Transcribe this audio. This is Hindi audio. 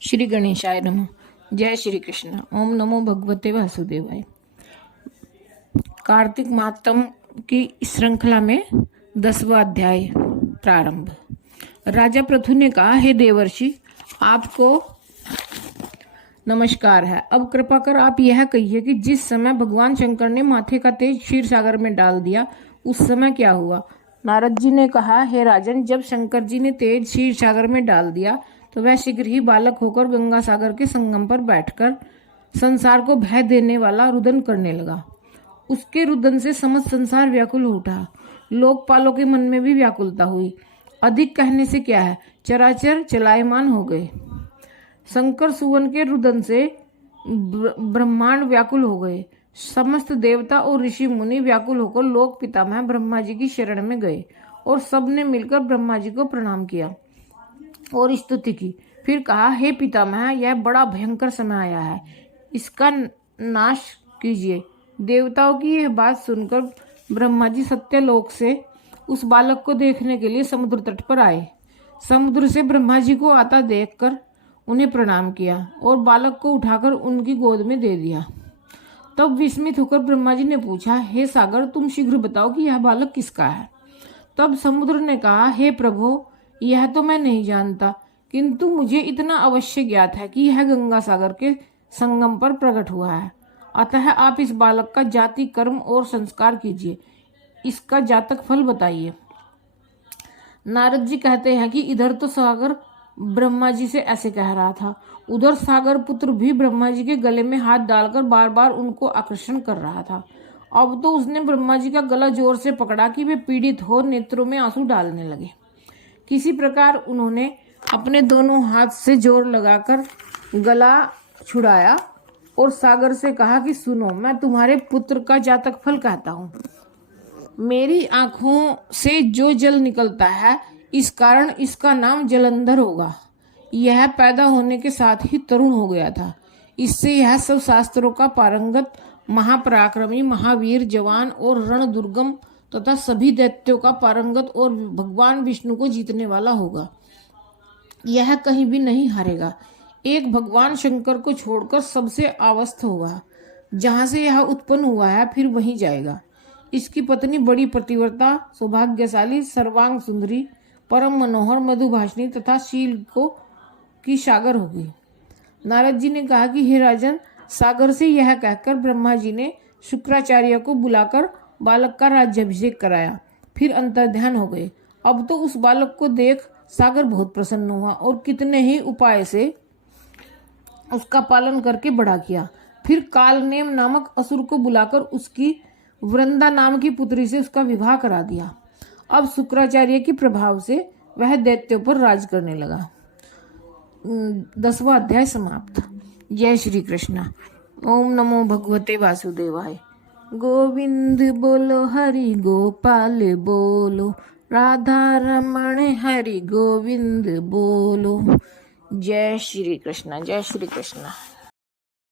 श्री गणेशाय नमः। जय श्री कृष्ण। ओम नमो भगवते वासुदेवाय। कार्तिक मातम की श्रृंखला में 10वां अध्याय प्रारंभ। राजा पृथु ने कहा, हे देवर्षि, आपको नमस्कार है। अब कृपा कर आप यह कहिए कि जिस समय भगवान शंकर ने माथे का तेज क्षीर सागर में डाल दिया उस समय क्या हुआ। नारद जी ने कहा, हे राजन, जब शंकर जी ने तेज क्षीर सागर में डाल दिया तो वह शीघ्र ही बालक होकर गंगा सागर के संगम पर बैठकर संसार को भय देने वाला रुदन करने लगा। उसके रुदन से समस्त संसार व्याकुल हो उठा। लोकपालों के मन में भी व्याकुलता हुई। अधिक कहने से क्या है, चराचर चलायमान हो गए। शंकर सुवन के रुदन से ब्रह्मांड व्याकुल हो गए। समस्त देवता और ऋषि मुनि व्याकुल होकर लोक पितामह ब्रह्मा जी की शरण में गए और सबने मिलकर ब्रह्मा जी को प्रणाम किया और स्तुति की। फिर कहा, हे पितामह, यह बड़ा भयंकर समय आया है, इसका नाश कीजिए। देवताओं की यह बात सुनकर ब्रह्मा जी सत्यलोक से उस बालक को देखने के लिए समुद्र तट पर आए। समुद्र से ब्रह्मा जी को आता देखकर उन्हें प्रणाम किया और बालक को उठाकर उनकी गोद में दे दिया। तब विस्मित होकर ब्रह्मा जी ने पूछा, हे सागर, तुम शीघ्र बताओ कि यह बालक किसका है। तब समुद्र ने कहा, हे प्रभु, यह तो मैं नहीं जानता, किंतु मुझे इतना अवश्य ज्ञात है कि यह गंगा सागर के संगम पर प्रकट हुआ है। अतः आप इस बालक का जाति, कर्म और संस्कार कीजिए। इसका जातक फल बताइए। नारद जी कहते हैं कि इधर तो सागर ब्रह्मा जी से ऐसे कह रहा था, उधर सागर पुत्र भी ब्रह्मा जी के गले में हाथ डालकर बार बार उनको आकर्षण कर रहा था। अब तो उसने ब्रह्मा जी का गला जोर से पकड़ा कि वे पीड़ित हो नेत्रों में आंसू डालने लगे। किसी प्रकार उन्होंने अपने दोनों हाथ से जोर लगाकर गला छुड़ाया और सागर से कहा कि सुनो, मैं तुम्हारे पुत्र का जातक फल कहता हूँ। मेरी आंखों से जो जल निकलता है, इस कारण इसका नाम जलंधर होगा। यह पैदा होने के साथ ही तरुण हो गया था। इससे यह सब शास्त्रों का पारंगत, महापराक्रमी, महावीर, जवान और रण दुर्गम तथा सभी दैत्यों का पारंगत और भगवान विष्णु को जीतने वाला होगा। यह कहीं भी नहीं हारेगा। एक भगवान शंकर को छोड़कर सबसे आवस्थ होगा। जहां से यह उत्पन्न हुआ है फिर वहीं जाएगा। इसकी पत्नी बड़ी पतिव्रता, सौभाग्यशाली, सर्वांग सुंदरी, परम मनोहर, मधुभाषिणी तथा शील को की सागर होगी। नारद जी ने कहा कि हे राजन, सागर से यह कहकर ब्रह्मा जी ने शुक्राचार्य को बुलाकर बालक का राज्याभिषेक कराया। फिर अंतर्ध्यान हो गए। अब तो उस बालक को देख सागर बहुत प्रसन्न हुआ और कितने ही उपाय से उसका पालन करके बड़ा किया। फिर कालनेम नामक असुर को बुलाकर उसकी वृंदा नाम की पुत्री से उसका विवाह करा दिया। अब शुक्राचार्य के प्रभाव से वह दैत्यों पर राज करने लगा। 10वां अध्याय समाप्त। जय श्री कृष्ण। ओम नमो भगवते वासुदेवाय। गोविंद बोलो, हरि गोपाल बोलो, राधा रमण हरि गोविंद बोलो। जय श्री कृष्ण। जय श्री कृष्ण।